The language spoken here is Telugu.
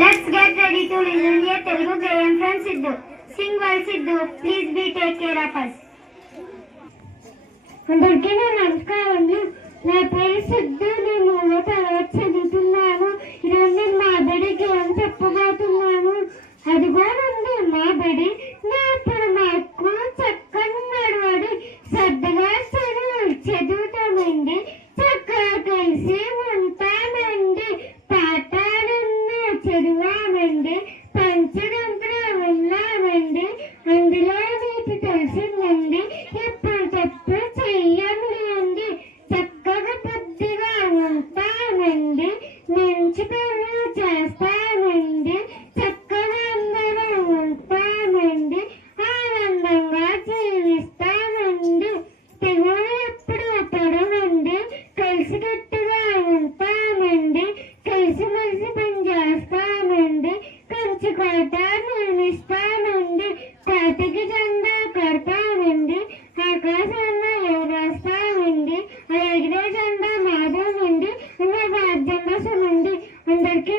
Let's get ready to listen a Telugu game from Sidhu. Sing well Sidhu. Please be take care of us. అందరికీ నమస్కారములు. నా పేరు సిద్ధు. నేను 3వ తరగతి చదువుతున్నాను. ఈరోజు నేను మా బడి గేమ్ చెప్పబోతున్నాను. అదిగోనండి మా బడి. ఇప్పుడు మాకు చక్కని నడవడి శ్రద్ధగా చదువుతామండి. చక్కగా కలిసి ఉంటామండి. పాఠాలెన్నో చదివామండి. పంచతంత్రం ఉన్నామండి. అందులో మీకు తెలిసిందండి. ఎప్పుడు తప్పు చెయ్యమండి. చక్కగా బుద్ధిగా ఉంటామండి. మంచి పనులు చేస్తామండి. చక్కగా అందరూ ఉంటామండి. ఆనందంగా జీవిస్తామండి. తెగులు ఎప్పుడు పడమండి. కలిసికట్టుగా ఉంటామండి. కలిసిమెలిసి పని చేస్తామండి. కంచి కోట నిర్మిస్తామండి. తాతకి జెండా కడతామండి. ఆకాశంలో ఎగరేస్తామండి. ఆ ఎగిరే జెండా మాదేనండి. రాజ్యాంగ అందరికీ